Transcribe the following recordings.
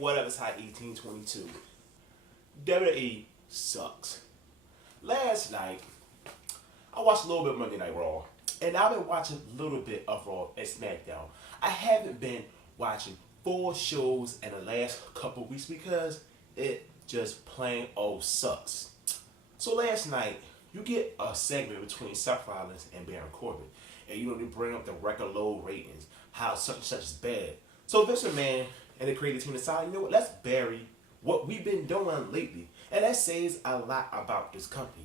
what up? It's Hot 1822. WWE sucks. Last night, I watched a little bit of Monday Night Raw, and I've been watching a little bit of Raw and SmackDown. I haven't been watching full shows in the last couple of weeks because it just plain old sucks. So last night, you get a segment between Seth Rollins and Baron Corbin, and they bring up the record low ratings, how such and such is bad. So Vince McMahon and the creative team decided, let's bury what we've been doing lately, and that says a lot about this company.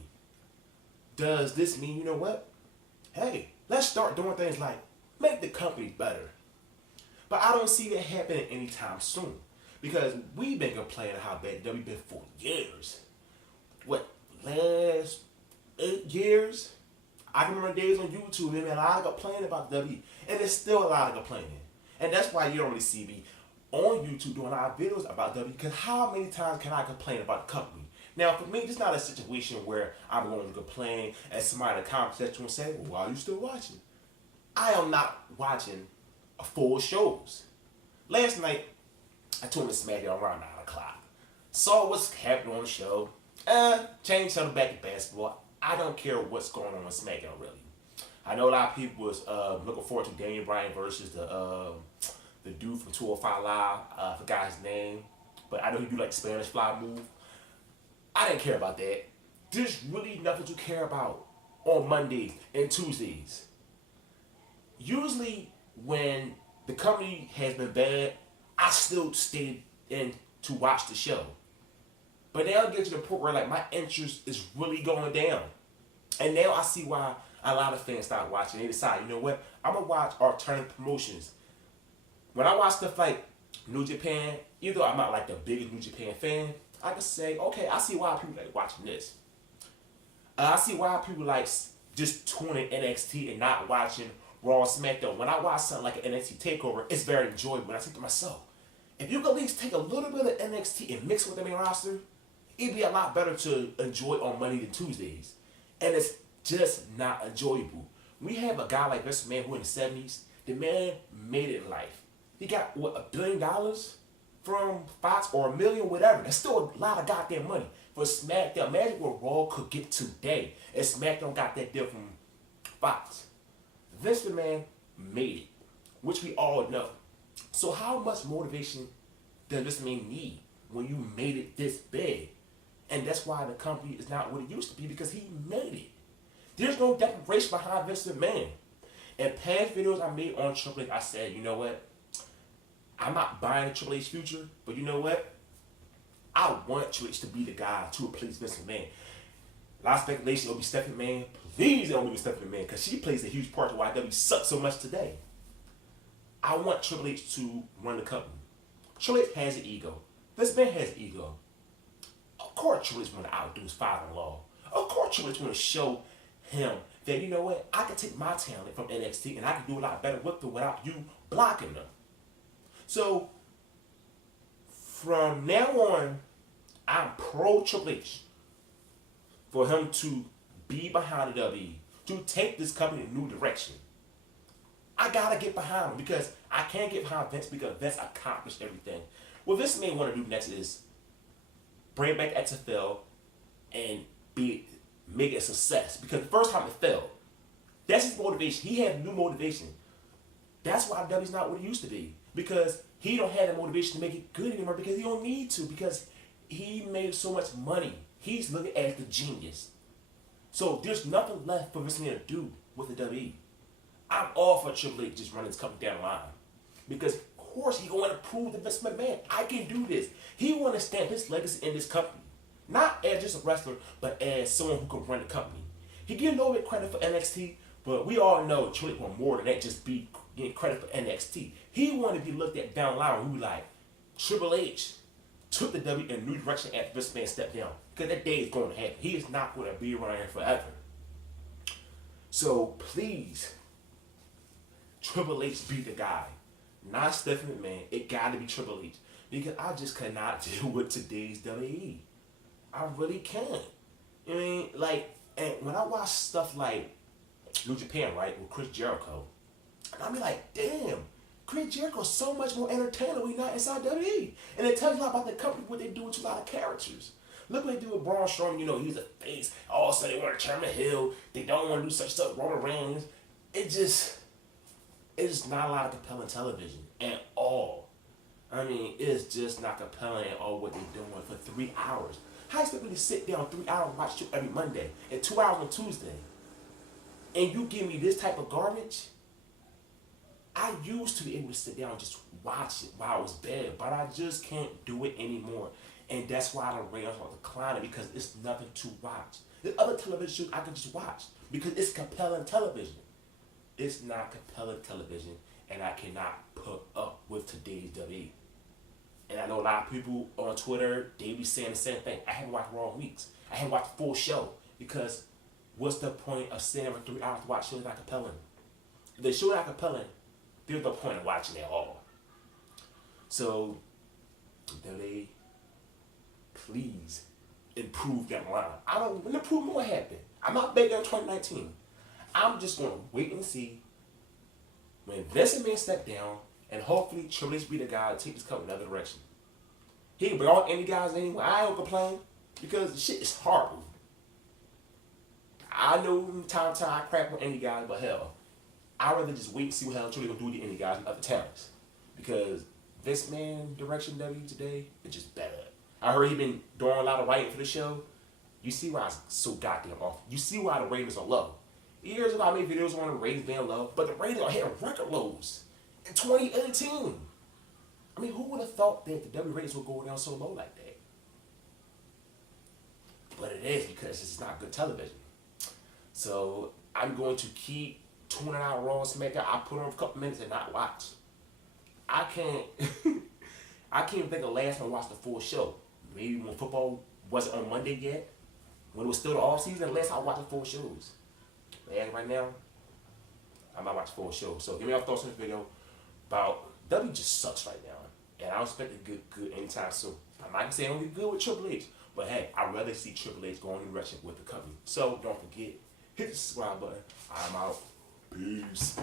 Does this mean, hey, let's start doing things like make the company better? But I don't see that happening anytime soon, because we've been complaining how bad W been for years. Last 8 years? I can remember days on YouTube, man, a lot of complaining about W, and there's still a lot of complaining. And that's why you don't really see me on YouTube doing a lot of videos about W, because how many times can I complain about the company? Now, for me, it's not a situation where I'm going to complain and somebody in the comment section will say, well, why are you still watching? I am not watching full shows. Last night, I tuned in SmackDown around 9 o'clock. Saw what's happening on the show. Changed something back to basketball. I don't care what's going on SmackDown, really. I know a lot of people was looking forward to Daniel Bryan versus the dude from 205 Live. I forgot his name, but I know he do like the Spanish Fly move. I didn't care about that. There's really nothing to care about on Mondays and Tuesdays. Usually when the company has been bad, I still stay in to watch the show. But now I get to the point where my interest is really going down. And now I see why a lot of fans start watching. They decide, I'm going to watch alternative promotions. When I watch stuff like New Japan, even though I'm not like the biggest New Japan fan, I can say, okay, I see why people like watching this. I see why people like just tuning NXT and not watching Raw and SmackDown. When I watch something like an NXT TakeOver, it's very enjoyable. When I think to myself, if you could at least take a little bit of NXT and mix it with the main roster, it'd be a lot better to enjoy on Monday than Tuesdays. And it's just not enjoyable. We have a guy like Vince McMahon who in the 70s, the man made it in life. He got, $1 billion from Fox, or $1 million, whatever. That's still a lot of goddamn money for SmackDown. Imagine what Raw could get today if SmackDown got that deal from Fox. Vince McMahon made it, which we all know. So how much motivation does Vince McMahon need when you made it this big? And that's why the company is not what it used to be, because he made it. There's no declaration behind Vince McMahon. In past videos I made on Triple H, I said, I'm not buying the Triple H future, but I want Triple H to be the guy to replace Vince McMahon. A lot of speculation it'll be Stephanie McMahon. Please don't be Stephanie McMahon, because she plays a huge part of why WWE sucks so much today. I want Triple H to run the company. Triple H has an ego. Vince McMahon has an ego. Of course Triple H want to outdo his father-in-law. Of course Triple H want to show him that, I can take my talent from NXT and I can do a lot better with them without you blocking them. So, from now on, I'm pro Triple H for him to be behind the WWE, to take this company in a new direction. I gotta get behind him, because I can't get behind Vince, because Vince accomplished everything. What Vince may want to do next is bring back XFL and make it a success, because the first time it failed. That's his motivation. He had new motivation. That's why WWE's not what it used to be, because he don't have the motivation to make it good anymore, because he don't need to, because he made so much money. He's looking at the genius. So there's nothing left for Vince McMahon to do with the WWE. I'm all for Triple H just running this company down the line, because of course he going to prove to Vince McMahon, I can do this. He want to stamp his legacy in this company, not as just a wrestler, but as someone who can run the company. He get a little bit credit for NXT, but we all know Triple H want more than that, just be getting credit for NXT. He wanted to be looked at down the line, who like Triple H took the W in a new direction after Vince McMahon stepped down, because that day is going to happen. He is not going to be around here forever. So please, Triple H be the guy, not Stephanie McMahon. It got to be Triple H, because I just cannot deal with today's WWE. I really can't. And when I watch stuff like New Japan, right, with Chris Jericho, and I be like, damn, Chris Jericho is so much more entertaining when he's not inside WWE. And it tells you a lot about the company, what they do with a lot of characters. Look what they do with Braun Strowman, you know, he's a face. All of a sudden they want to turn the heel. They don't want to do such stuff, Roman Reigns. It's not a lot of compelling television at all. I mean, it's just not compelling at all what they're doing for 3 hours. How you expect me to sit down 3 hours and watch you every Monday and 2 hours on Tuesday? And you give me this type of garbage? I used to be able to sit down and just watch it while it was bad, but I just can't do it anymore. And that's why the ratings are declining, because it's nothing to watch. There's other television shows I can just watch because it's compelling television. It's not compelling television, and I cannot put up with today's WWE. And I know a lot of people on Twitter, they be saying the same thing. I haven't watched Raw in weeks. I haven't watched the full show because what's the point of sitting for 3 hours to watch shows not compelling? If the show not compelling, there's no point in watching it at all. So, WWE, please improve that line. I don't want improvement what happened. I'm not betting on 2019. I'm just going to wait and see when Vince McMahon step down, and hopefully Triple H be the guy to take this company in another direction. He can bring all any guys anyway. I don't complain because the shit is horrible. I know from time to time I crap on any guys, but hell, I'd rather just wait and see what hell Triple H gonna do to any guys in other talents. Because this man direction W today is just better. I heard he been doing a lot of writing for the show. You see why it's so goddamn awful. You see why the ratings are low. Years ago I made videos on the ratings being low, but the ratings are hitting record lows in 2018. I mean, who would have thought that the W ratings would go down so low like that? But it is because it's not good television. So I'm going to keep tuning out Raw and SmackDown. I put on a couple minutes and not watch. I can't I can't even think of the last time I watched the full show. Maybe when football wasn't on Monday yet. When it was still the off season, the last time I watched the full shows. But as right now, I'm not watching full show. So give me your thoughts on this video about W just sucks right now. And I don't expect it to get good anytime soon. I might say it won't get good with Triple H. But hey, I'd rather see Triple H going in the direction with the company. So don't forget, hit the subscribe button. I'm out. Peace.